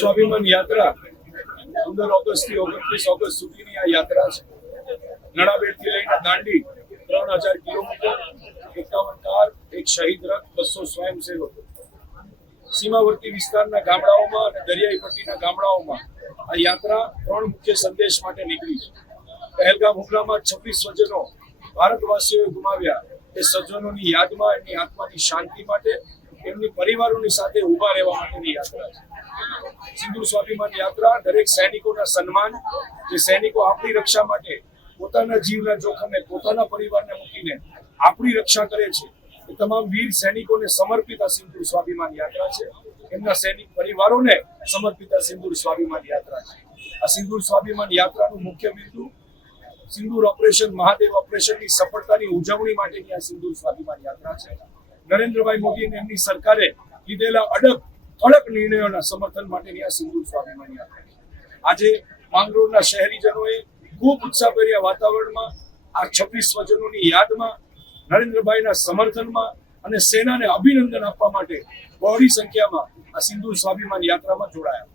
સ્વાભિમાન યાત્રા 15 ઓગસ્ટથી 29 ઓગસ્ટ સુધીની આ યાત્રા છે. નડાબેડથી લઈને દાંડી 3000 કિલોમીટર, 51 કાર, એક શહીદ રથ, 200 સ્વયંસેવકો. સીમાવર્તી વિસ્તારના ગામડાઓમાં અને દરિયાઈ પટ્ટીના ગામડાઓમાં આ યાત્રા 3 મુખ્ય સંદેશ માટે નીકળી છે. પહેલગામ હુમલામાં 26 સ્વજનો ભારતવાસીઓએ ગુમાવ્યા. એ સજ્જનોની યાદમાં, એમની આત્માની શાંતિ માટે, એમની પરિવારોની સાથે ઉભા રહેવા માટેની યાત્રા છે. સિંદૂર સ્વાભિમાન યાત્રા દરેક સૈનિકોના સન્માન, જે સૈનિકો આપણી રક્ષા માટે પોતાના જીવના જોખમે પોતાના પરિવારને મૂકીને આપણી રક્ષા કરે છે, એ તમામ વીર સૈનિકોને સમર્પિત આ સિંદૂર સ્વાભિમાન યાત્રા છે. એમના સૈનિક પરિવારોને સમર્પિત આ સિંદૂર સ્વાભિમાન યાત્રા છે. આ સિંદૂર સ્વાભિમાન યાત્રાનું મુખ્ય બિંદુ સિંદૂર ઓપરેશન, મહાદેવ ઓપરેશનની સફળતાની ઉજવણી માટેની આ સિંદૂર સ્વાભિમાન યાત્રા છે. નરેન્દ્રભાઈ મોદી અને એમની સરકારે લીધેલા કડક નિર્ણયોના સમર્થન માટેની આ સિંદૂર સ્વાભિમાન યાત્રા છે. આજે માંગરોળના શહેરીજનોએ ખૂબ ઉત્સાહભર્યા વાતાવરણમાં આ 26 સ્વજનોની યાદમાં, નરેન્દ્રભાઈના સમર્થનમાં અને સેનાને અભિનંદન આપવા માટે બહોળી સંખ્યામાં આ સિંદૂર સ્વાભિમાન યાત્રામાં જોડાયા.